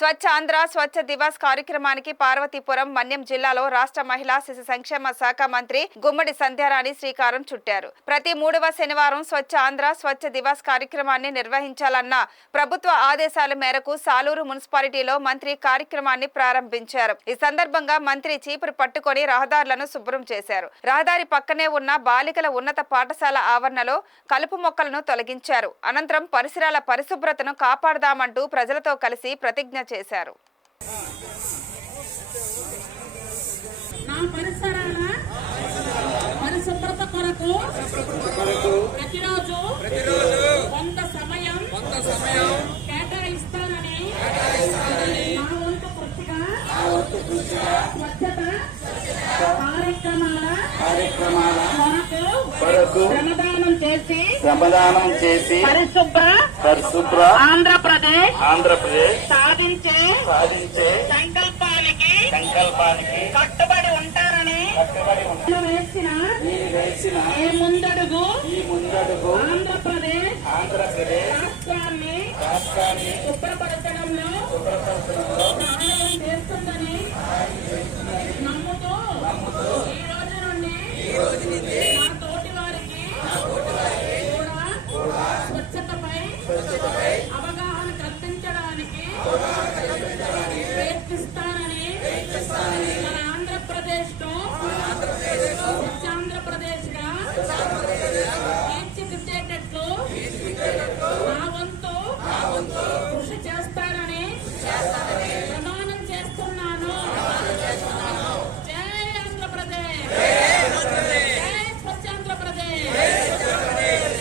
స్వచ్ఛ ఆంధ్ర స్వచ్ఛ దివాస్ కార్యక్రమానికి పార్వతీపురం మన్యం జిల్లాలో రాష్ట్ర మహిళా శిశు సంక్షేమ శాఖ మంత్రి గుమ్మడి సంధ్యారాణి శ్రీకారం చుట్టారు. ప్రతి 3వ శనివారం స్వచ్ఛ ఆంధ్ర స్వచ్ఛ దివాస్ కార్యక్రమాన్ని నిర్వహించాలన్న ప్రభుత్వ ఆదేశాల మేరకు సాలూరు మున్సిపాలిటీలో మంత్రి కార్యక్రమాన్ని ప్రారంభించారు. ఈ సందర్భంగా మంత్రి చీపురు పట్టుకొని రహదారులను శుభ్రం చేశారు. రహదారి పక్కనే ఉన్న బాలికల ఉన్నత పాఠశాల ఆవరణలో కలుపు మొక్కలను తొలగించారు. అనంతరం పరిసరాల పరిశుభ్రతను కాపాడదామంటూ ప్రజలతో కలిసి ప్రతిజ్ఞ చేశారు. నా పరిసరాల పరిశుభ్రత కొరకు ప్రతిరోజు కొంత సమయం కేటాయిస్తానని నా వంతు కృషిగా స్వచ్ఛత కార్యక్రమాల కొరకు శ్రమదానం చేసి పరిశుభ్ర ఆంధ్రప్రదేశ్ సాధించే సంకల్పానికి కట్టుబడి ఉంటారని వేసిన ఈ ముందడుగు ఆంధ్రప్రదేశ్ రాష్ట్రాన్ని శుభ్రపరచడంలో సహాయం చేస్తుందని నమ్ముతూ ఈ రోజు నుండి నా తోటి వారికి కూడా స్వచ్ఛతపై